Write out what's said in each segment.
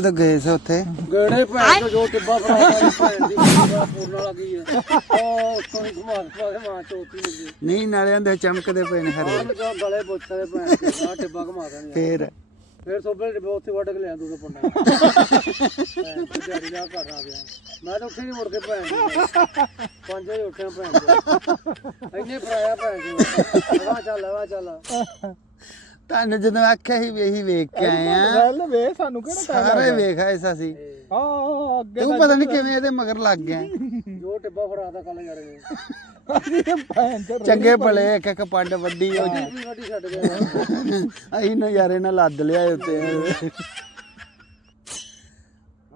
ਤਾਂ ਗਏ ਸੀ ਉੱਥੇ। ਗੇੜੇ ਭੈਣ ਚੋ ਜੋ ਟਿੱਬਾ ਫਰਾਦਾ ਭੈਣ ਦੀ ਪੂਰਾ ਪੂਰਨ ਲੱਗੀ ਹੈ ਉਹ ਉੱਤੋਂ ਹੀ ਘੁਮਾ ਘੁਮਾ ਕੇ ਮਾਂ ਚੋਤੀ ਲੱਗੀ। ਨਹੀਂ ਨਾਲਿਆਂ ਦੇ ਚਮਕਦੇ ਪਏ ਨੇ ਹਰੇ। ਆਹ ਜੋ ਗਲੇ ਪੁੱਛ ਦੇ ਭੈਣ ਚੋ ਟਿੱਬਾ ਘੁਮਾ ਦੇਣੀ ਫੇਰ। ਫੇਰ ਸੋਬੇ ਟਿੱਬਾ ਉੱਥੇ ਵੱਢ ਕੇ ਲਿਆ ਦੂਦੇ ਪੰਡਾ ਭੈਣ ਚੋ ਲਾ ਘਰ ਆ ਗਿਆ। ਮੈਂ ਤਾਂ ਉੱਥੇ ਨਹੀਂ ਮੁੜ ਕੇ ਭੈਣ ਚੋ ਪੰਜ ਵਜੇ ਉੱਠਿਆ ਭੈਣ ਚੋ ਇੰਨੇ ਫਰਾਇਆ ਭੈਣ ਚੋ ਵਾ ਚੱਲ ਵਾ ਚੱਲ। ਤੁਹਾਨੂੰ ਜਦੋਂ ਆਖਿਆ ਸੀ ਵੀ ਇਹੀ ਵੇਖ ਕੇ ਆਏ ਆ। ਗੱਲ ਵੇ ਸਾਨੂੰ ਕਿਹੜਾ ਸਾਰੇ ਵੇਖ ਆਏ ਸਾਂ ਅਸੀਂ। ਆ ਅੱਗੇ ਤੂੰ ਪਤਾ ਨਹੀਂ ਕਿਵੇਂ ਇਹਦੇ ਮਗਰ ਲੱਗ ਗਿਆ। ਜੋ ਟਿੱਬਾ ਫਰਾਦਾ ਕੱਲ ਯਾਰ। ਚੰਗੇ ਭਲੇ ਇੱਕ ਇੱਕ ਪੰਡ ਵੱਡੀ ਹੋ ਜੀ ਅਸੀਂ ਨਜ਼ਾਰੇ ਨਾਲ ਲੱਦ ਲਿਆ ਉੱਤੇ।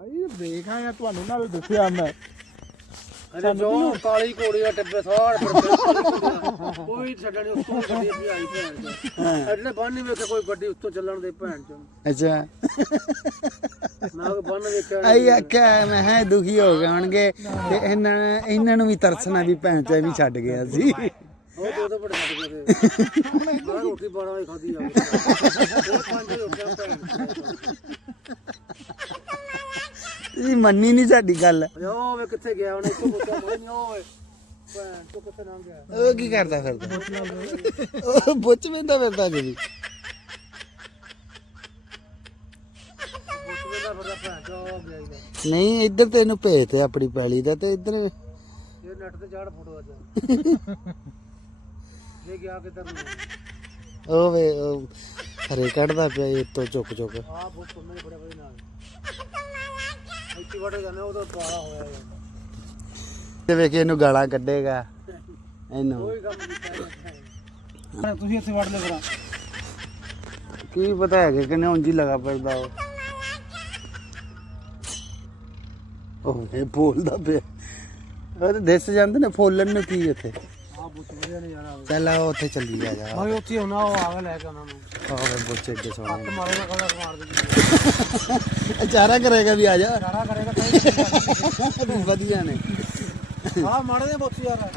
ਆਈ ਵੇਖ ਆਇਆ ਤੁਹਾਨੂੰ ਨਾਲ ਦੱਸਿਆ ਮੈਂ। ਅਰੇ ਜੋ ਕਾਲੀ ਕੋੜੀ ਦਾ ਟੱਬੇ ਸਾਰ ਫਿਰ ਕੋਈ ਛੱਡਣੀ ਉੱਤੋਂ ਹੀ ਗੱਡੀ ਵੀ ਆਈ ਭੈਣ ਚੋ ਐਡਲੇ ਬੰਨ ਨਹੀਂ ਵੇਖਿਆ ਕੋਈ ਗੱਡੀ ਉੱਤੋਂ ਚੱਲਣ ਦੇ ਭੈਣ ਚੋ ਅੱਛਾ। ਮੈਂ ਉਹ ਬੰਨ ਵੇਖਿਆ ਆਈ ਆਖਿਆ ਮੈਂ ਹੈ ਦੁਖੀ ਹੋ ਗਏ ਹੋਣਗੇ। ਤੇ ਇਹਨਾਂ ਇਹਨਾਂ ਨੂੰ ਵੀ ਤਰਸਣਾ ਵੀ ਭੈਣ ਚਾ ਵੀ ਛੱਡ ਗਿਆ ਸੀ ਉਹ ਦੋ ਦੋ ਬੜੇ ਛੱਡ ਗਏ। ਤੇ ਮੈਂ ਰੋਟੀ 12 ਵਜੇ ਖਾਧੀ ਆ। ਉਹ ਪੰਜ ਉੱਠਿਆ ਭੈਣ ਤੁਸੀਂ ਮੰਨੀ ਨਹੀਂ ਸਾਡੀ ਗੱਲ। ਓਏ ਉਹ ਵੇ ਕਿੱਥੇ ਗਿਆ ਉਹਨੇ ਇੱਥੋਂ ਪੁੱਛਿਆ ਨਹੀਂ ਓਏ। ਭੈਣ ਤੂੰ ਕਿੱਥੇ ਲੰਘ ਗਿਆ? ਉਹ ਕੀ ਕਰਦਾ ਫਿਰਦਾ? ਉਹ ਬੁੱਚ ਵੇਂਦਾ ਫਿਰਦਾ ਜੀ ਪੁੱਛ ਵੇਂਦਾ ਫਿਰਦਾ ਭੈਣ ਚੋ ਉਹ ਗਿਆ ਹੀ ਨਹੀਂ। ਇੱਧਰ ਤੈਨੂੰ ਭੇਜ ਤੇ ਆਪਣੀ ਪੈਲੀ ਦਾ ਤੇ ਇੱਧਰ। ਇਹ ਨੈਟ ਤੇ ਚਾੜ ਫੋਟੋ ਅੱਜ। ਇਹ ਗਿਆ ਕਿੱਧਰ ਨੂੰ? ਉਹ ਵੇ ਉਹ ਹਰੇ ਕੱਢਦਾ ਪਿਆ ਇੱਥੋਂ ਚੁੱਕ ਚੁੱਕ ਆ ਬਹੁਤ ਪੰਨੇ ਬੜੇ ਬੜੇ ਨਾਲ। ਇੱਥੇ ਵੜ ਜਾਂਦੇ ਉਦੋਂ ਪਾਲਾ ਹੋਇਆ ਯਾਰ ਤੇ ਵੇਖ ਇਹਨੂੰ ਗਾਲਾਂ ਕੱਢੇਗਾ। ਇਹਨੂੰ। ਕੋਈ ਕੰਮ ਨਹੀਂ ਤੁਸੀਂ ਇੱਥੇ ਵੜ ਲੈ ਭਰਾ ਕੀ ਪਤਾ ਹੈ ਕਿ ਕਿਨੇ ਉਂਝ ਹੀ ਲਗਾ ਫਿਰਦਾ ਉਹ। ਉਹ ਇਹ ਬੋਲਦਾ ਪਿਆ। ਉਹ ਤੇ ਦਿਸ ਜਾਂਦੇ ਨੇ ਫੋਲਣ ਨੂੰ ਕੀ ਇੱਥੇ। ਆ ਬਹੁਤ ਵਧੀਆ ਨੇ ਯਾਰ ਆਵੇ ਚੱਲ ਆ ਉੱਥੇ ਚੱਲੀ ਜਾ ਜਾ। ਮੈਂ ਉੱਥੇ ਹੁਣਾ ਉਹ ਆਵੇ ਲੈ ਕੇ ਉਹਨਾਂ ਨੂੰ। ਆਵੇ ਬੁੱਚੇ ਏਡੇ ਸੋਹਣੇ ਮਾਰੇ ਨਾ ਖੜਾ ਮਾਰ ਦੇ। ਅਚਾਰਾ ਕਰੇਗਾ ਵੀ ਆ ਜਾ। ਸਾਰਾ ਕਰੇਗਾ ਤਾਂ ਵਧੀਆ ਨੇ। ਆ ਮਾਰੇ ਦੇ ਬੋਤੀ ਯਾਰ।